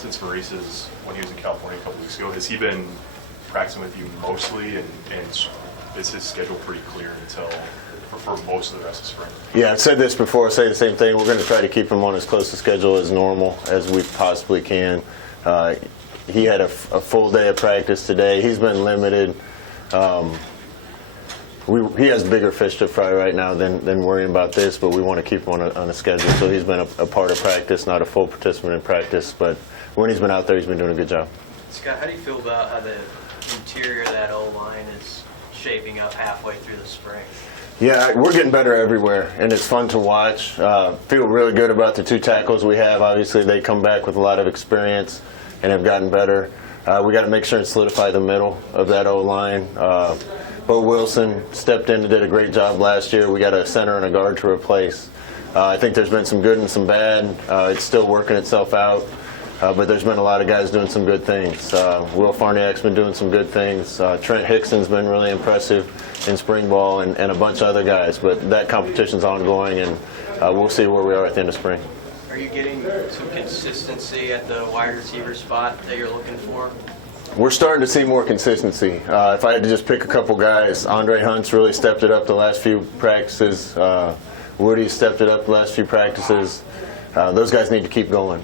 since Maurice's, when he was in California a couple weeks ago, has he been practicing with you mostly, and is his schedule pretty clear until for most of the rest of spring? Yeah, I've said this before, I'll say the same thing. We're going to try to keep him on as close to schedule as normal as we possibly can. He had a full day of practice today. He's been limited. He has bigger fish to fry right now than worrying about this, but we want to keep him on a schedule. So he's been a part of practice, not a full participant in practice, but when he's been out there, he's been doing a good job. Scott, how do you feel about how the interior of that O-line is shaping up halfway through the spring? Yeah, we're getting better everywhere, and it's fun to watch. Feel really good about the 2 tackles we have. Obviously, they come back with a lot of experience and have gotten better. We got to make sure and solidify the middle of that O-line. Bo Wilson stepped in and did a great job last year. We got a center and a guard to replace. I think there's been some good and some bad. It's still working itself out, but there's been a lot of guys doing some good things. Will Farniak's been doing some good things. Trent Hickson's been really impressive in spring ball, and a bunch of other guys. But that competition's ongoing, and we'll see where we are at the end of spring. Are you getting some consistency at the wide receiver spot that you're looking for? We're starting to see more consistency. If I had to just pick a couple guys, Andre Hunt's really stepped it up the last few practices. Woody stepped it up the last few practices. Those guys need to keep going.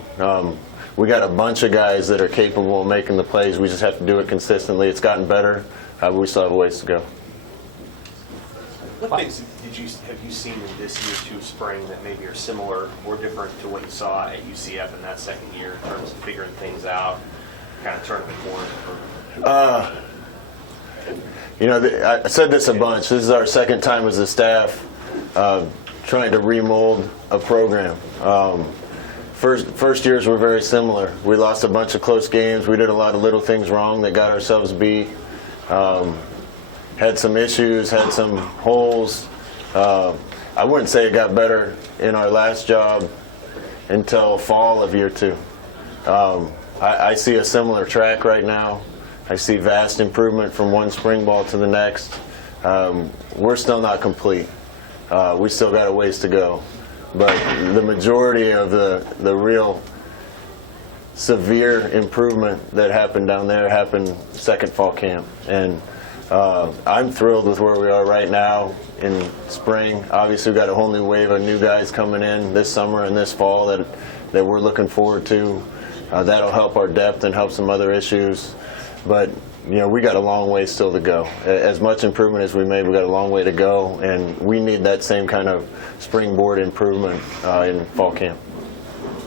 We got a bunch of guys that are capable of making the plays. We just have to do it consistently. It's gotten better, but we still have a ways to go. What things have you seen in this year to spring that maybe are similar or different to what you saw at UCF in that second year in terms of figuring things out, kind of turning the corner? I said this a bunch. This is our second time as a staff trying to remold a program. First years were very similar. We lost a bunch of close games. We did a lot of little things wrong that got ourselves beat. Had some issues, had some holes. I wouldn't say it got better in our last job until fall of year 2. I see a similar track right now. I see vast improvement from one spring ball to the next. We're still not complete. We still got a ways to go. But the majority of the real severe improvement that happened down there happened second fall camp. And I'm thrilled with where we are right now in spring. Obviously, we've got a whole new wave of new guys coming in this summer and this fall that we're looking forward to. That'll help our depth and help some other issues. But, we got a long way still to go. As much improvement as we made, we got a long way to go, and we need that same kind of springboard improvement in fall camp.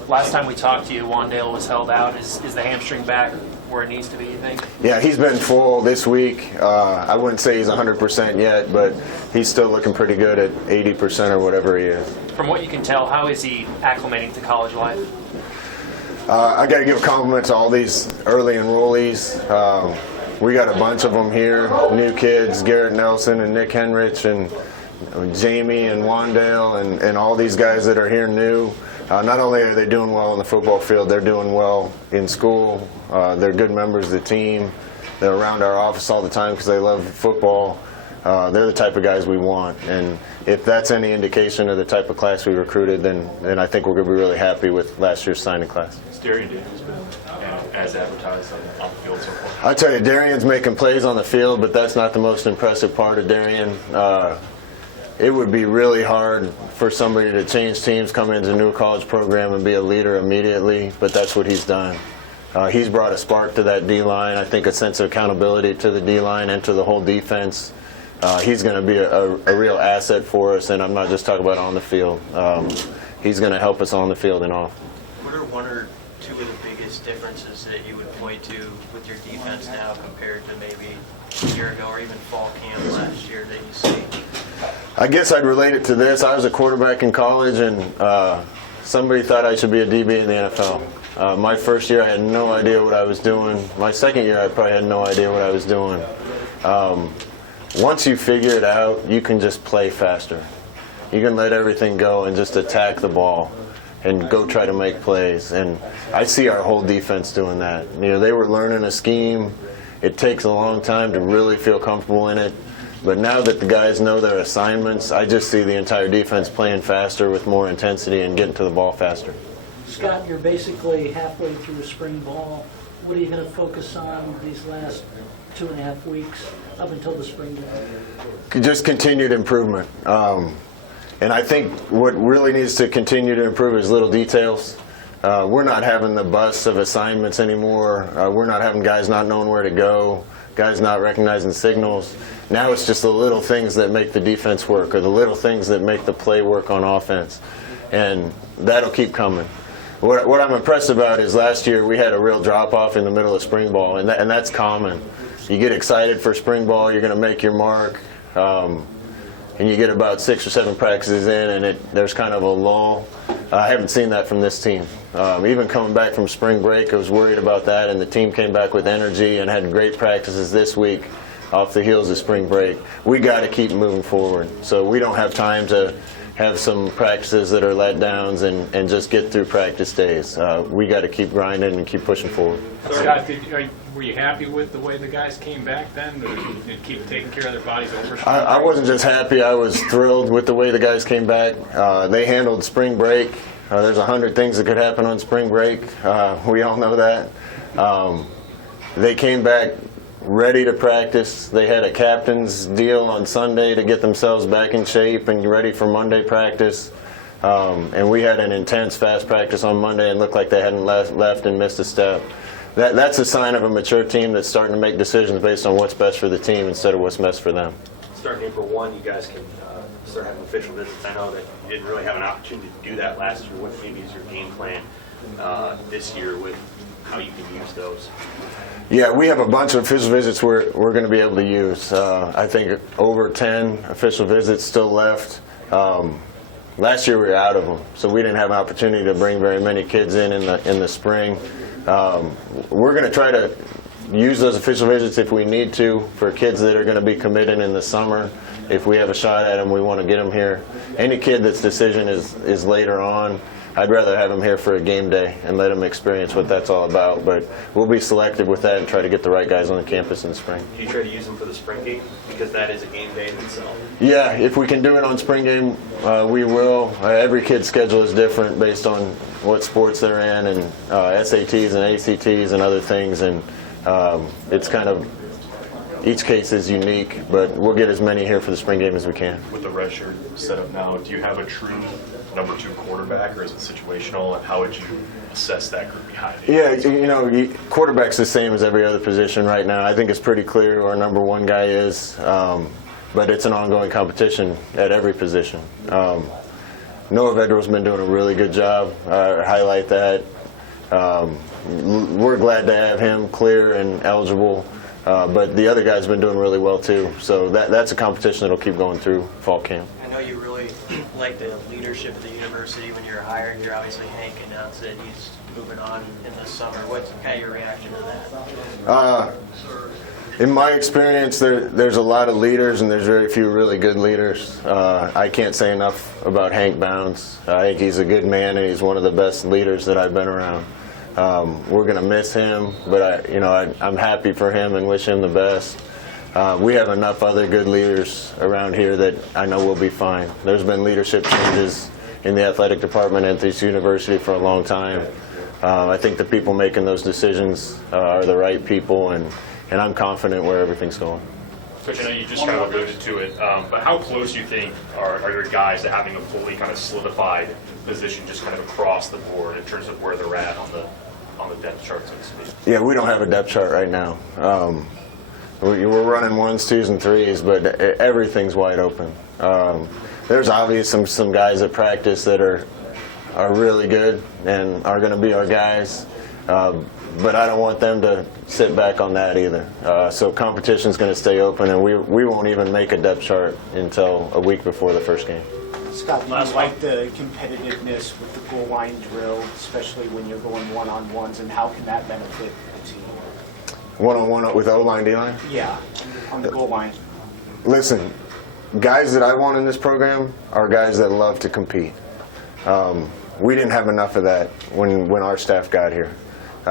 Last time we talked to you, Wandale was held out. Is the hamstring back where it needs to be, you think? Yeah, he's been full this week. I wouldn't say he's 100% yet, but he's still looking pretty good at 80% or whatever he is. From what you can tell, how is he acclimating to college life? I got to give a compliment to all these early enrollees. We got a bunch of them here, new kids, Garrett Nelson and Nick Henrich and Jamie and Wandale and all these guys that are here new. Not only are they doing well on the football field, they're doing well in school. They're good members of the team. They're around our office all the time because they love football. They're the type of guys we want. And if that's any indication of the type of class we recruited, then I think we're going to be really happy with last year's signing class. Has Darian Daniels been as advertised on the field so far? I'll tell you, Darian's making plays on the field, but that's not the most impressive part of Darian. It would be really hard for somebody to change teams, come into a new college program and be a leader immediately, but that's what he's done. He's brought a spark to that D-line, I think a sense of accountability to the D-line and to the whole defense. He's going to be a real asset for us, and I'm not just talking about on the field. He's going to help us on the field and off. What are one or two of the biggest differences that you would point to with your defense now compared to maybe a year ago or even fall camp last year that you see? I guess I'd relate it to this. I was a quarterback in college, and somebody thought I should be a DB in the NFL. My first year, I had no idea what I was doing. My second year, I probably had no idea what I was doing. Once you figure it out, you can just play faster. You can let everything go and just attack the ball and go try to make plays. And I see our whole defense doing that. They were learning a scheme. It takes a long time to really feel comfortable in it. But now that the guys know their assignments, I just see the entire defense playing faster with more intensity and getting to the ball faster. Scott, you're basically halfway through spring ball. What are you going to focus on these last 2.5 weeks up until the spring game? Just continued improvement. And I think what really needs to continue to improve is little details. We're not having the bus of assignments anymore. We're not having guys not knowing where to go, guys not recognizing signals. Now it's just the little things that make the defense work, or the little things that make the play work on offense. And that'll keep coming. What I'm impressed about is last year we had a real drop-off in the middle of spring ball, and that's common. You get excited for spring ball, you're going to make your mark, and you get about 6 or 7 practices in, and there's kind of a lull. I haven't seen that from this team. Even coming back from spring break, I was worried about that, and the team came back with energy and had great practices this week off the heels of spring break. We got to keep moving forward, so we don't have time to have some practices that are letdowns and just get through practice days. We got to keep grinding and keep pushing forward. Scott, were you happy with the way the guys came back then, and keep taking care of their bodies over spring break? I wasn't just happy, I was thrilled with the way the guys came back. They handled spring break. There's 100 things that could happen on spring break. We all know that. They came back ready to practice. They had a captain's deal on Sunday to get themselves back in shape and ready for Monday practice. And we had an intense, fast practice on Monday and looked like they hadn't left and missed a step. That's a sign of a mature team that's starting to make decisions based on what's best for the team instead of what's best for them. Starting April 1, you guys can start having official visits. I know that you didn't really have an opportunity to do that last year. What maybe is your game plan this year with how you can use those? Yeah, we have a bunch of official visits we're going to be able to use. I think over 10 official visits still left. Last year we were out of them, so we didn't have an opportunity to bring very many kids in the spring. We're going to try to use those official visits if we need to for kids that are going to be committed in the summer. If we have a shot at them, we want to get them here. Any kid that's decision is later on, I'd rather have them here for a game day and let them experience what that's all about. But we'll be selective with that and try to get the right guys on the campus in the spring. Do you try to use them for the spring game? Because that is a game day in itself. Yeah, if we can do it on spring game, we will. Every kid's schedule is different based on what sports they're in, and SATs and ACTs and other things. And it's kind of, each case is unique, but we'll get as many here for the spring game as we can. With the red shirt set up now, do you have a true number 2 quarterback, or is it situational, and how would you assess that group behind you? Yeah, quarterback's the same as every other position right now. I think it's pretty clear who our number 1 guy is, but it's an ongoing competition at every position. Noah Vedrill's been doing a really good job. Highlight that. We're glad to have him clear and eligible, but the other guy's been doing really well too. So that's a competition that'll keep going through fall camp. I know you really like the leadership of the university when you're hired. You're obviously Hank announced that he's moving on in the summer. What's kind of your reaction to that? In my experience, there's a lot of leaders and there's very few really good leaders. I can't say enough about Hank Bounds. I think he's a good man and he's one of the best leaders that I've been around. We're going to miss him, but I'm happy for him and wish him the best. We have enough other good leaders around here that I know we'll be fine. There's been leadership changes in the athletic department at this university for a long time. I think the people making those decisions are the right people, and I'm confident where everything's going. Coach, I know you just kind of alluded to it, but how close do you think are your guys to having a fully kind of solidified position just kind of across the board in terms of where they're at on the depth chart, so to speak? Yeah, we don't have a depth chart right now. We're running 1s, 2s, and 3s, but everything's wide open. There's obviously some guys at practice that are really good and are going to be our guys, but I don't want them to sit back on that either. So competition's going to stay open, and we won't even make a depth chart until a week before the first game. Scott, do you like the competitiveness with the goal line drill, especially when you're going one-on-ones, and how can that benefit the team? One-on-one with O-line, D-line? Yeah, on the goal line. Listen, guys that I want in this program are guys that love to compete. We didn't have enough of that when our staff got here.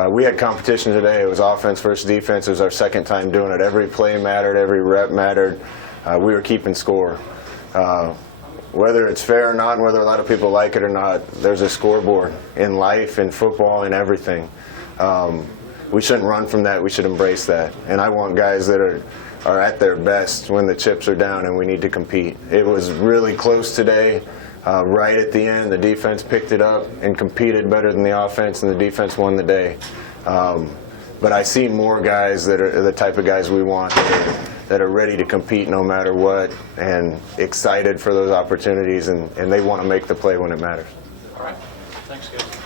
We had competition today. It was offense versus defense. It was our second time doing it. Every play mattered. Every rep mattered. We were keeping score. whether it's fair or not, and whether a lot of people like it or not, there's a scoreboard in life, in football, in everything. We shouldn't run from that. We should embrace that. And I want guys that are at their best when the chips are down and we need to compete. It was really close today. Right at the end, the defense picked it up and competed better than the offense, and the defense won the day. But I see more guys that are the type of guys we want, that are ready to compete no matter what, and excited for those opportunities, and they want to make the play when it matters. All right. Thanks, guys.